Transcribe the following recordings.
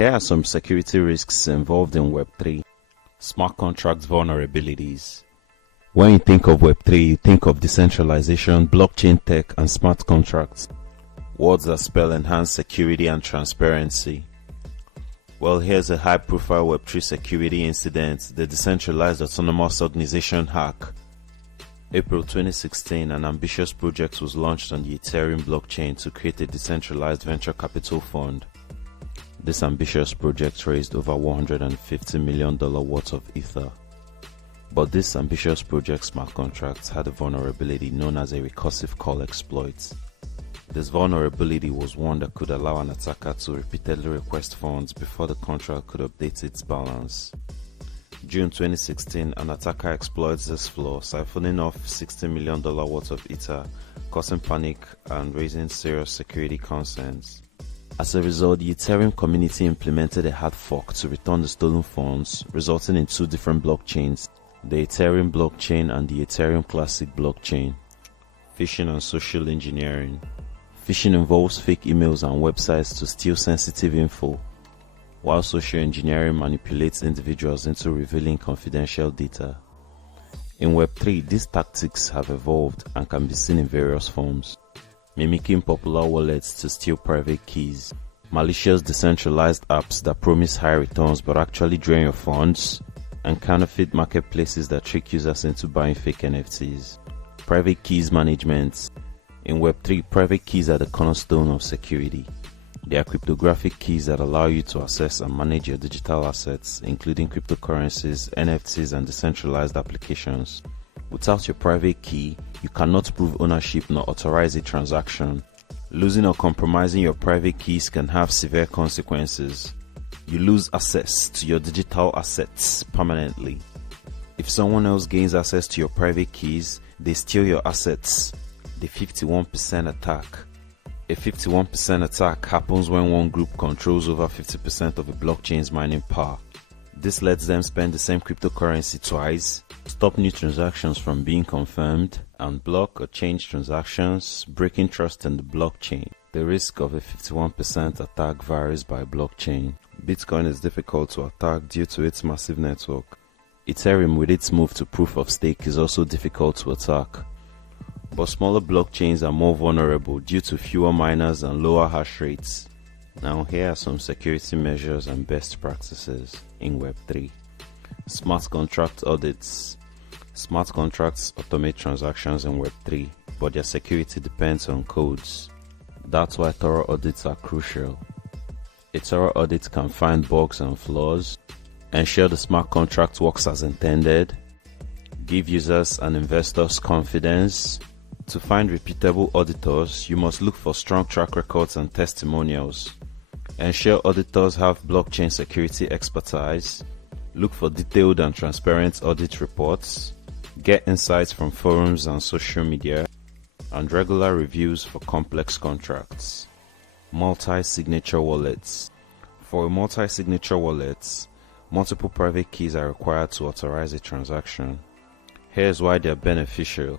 Here are some security risks involved in Web3. Smart contract vulnerabilities. When you think of Web3, you think of decentralization, blockchain tech, and smart contracts. Words that spell enhanced security and transparency. Well, here's a high-profile Web3 security incident, the decentralized autonomous organization hack. April 2016, an ambitious project was launched on the Ethereum blockchain to create a decentralized venture capital fund. This ambitious project raised over $150 million worth of Ether. But this ambitious project smart contract had a vulnerability known as a recursive call exploit. This vulnerability was one that could allow an attacker to repeatedly request funds before the contract could update its balance. June 2016, an attacker exploits this flaw, siphoning off $60 million worth of Ether, causing panic and raising serious security concerns. As a result, the Ethereum community implemented a hard fork to return the stolen funds, resulting in two different blockchains, the Ethereum blockchain and the Ethereum Classic blockchain. Phishing and social engineering. Phishing involves fake emails and websites to steal sensitive info, while social engineering manipulates individuals into revealing confidential data. In Web3, these tactics have evolved and can be seen in various forms: mimicking popular wallets to steal private keys, malicious decentralized apps that promise high returns but actually drain your funds, and counterfeit marketplaces that trick users into buying fake NFTs. Private keys management. In Web3, private keys are the cornerstone of security. They are cryptographic keys that allow you to access and manage your digital assets, including cryptocurrencies, NFTs, and decentralized applications. Without your private key, you cannot prove ownership nor authorize a transaction. Losing or compromising your private keys can have severe consequences. You lose access to your digital assets permanently. If someone else gains access to your private keys, they steal your assets. The 51% attack. A 51% attack happens when one group controls over 50% of a blockchain's mining power. This lets them spend the same cryptocurrency twice, stop new transactions from being confirmed, and block or change transactions, breaking trust in the blockchain. The risk of a 51% attack varies by blockchain. Bitcoin is difficult to attack due to its massive network. Ethereum, with its move to proof of stake, is also difficult to attack. But smaller blockchains are more vulnerable due to fewer miners and lower hash rates. Now here are some security measures and best practices in Web3. Smart contract audits. Smart contracts automate transactions in Web3, but their security depends on codes. That's why thorough audits are crucial. A thorough audit can find bugs and flaws, ensure the smart contract works as intended, give users and investors confidence. To find repeatable auditors, you must look for strong track records and testimonials. Ensure auditors have blockchain security expertise. Look for detailed and transparent audit reports. Get insights from forums and social media. And regular reviews for complex contracts. Multi-signature wallets. For a multi-signature wallet, multiple private keys are required to authorize a transaction. Here's why they are beneficial.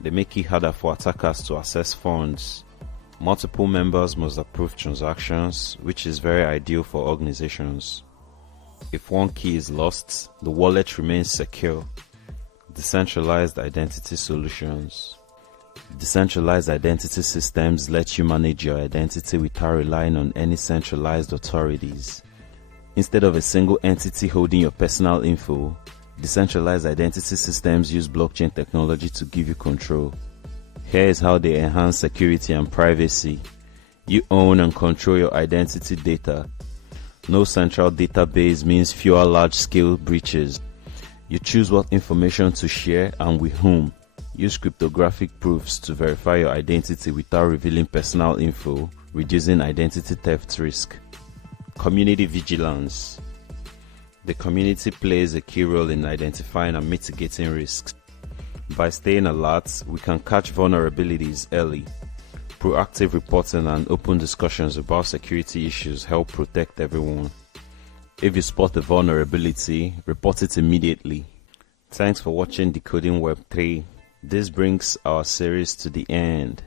They make it harder for attackers to access funds. Multiple members must approve transactions, which is very ideal for organizations. If one key is lost, the wallet remains secure. Decentralized identity solutions. Decentralized identity systems let you manage your identity without relying on any centralized authorities. Instead of a single entity holding your personal info, decentralized identity systems use blockchain technology to give you control. Here is how they enhance security and privacy. You own and control your identity data. No central database means fewer large-scale breaches. You choose what information to share and with whom. Use cryptographic proofs to verify your identity without revealing personal info, reducing identity theft risk. Community vigilance. The community plays a key role in identifying and mitigating risks. By staying alert, we can catch vulnerabilities early. Proactive reporting and open discussions about security issues help protect everyone. If you spot a vulnerability, report it immediately. Thanks for watching Decoding Web3. This brings our series to the end.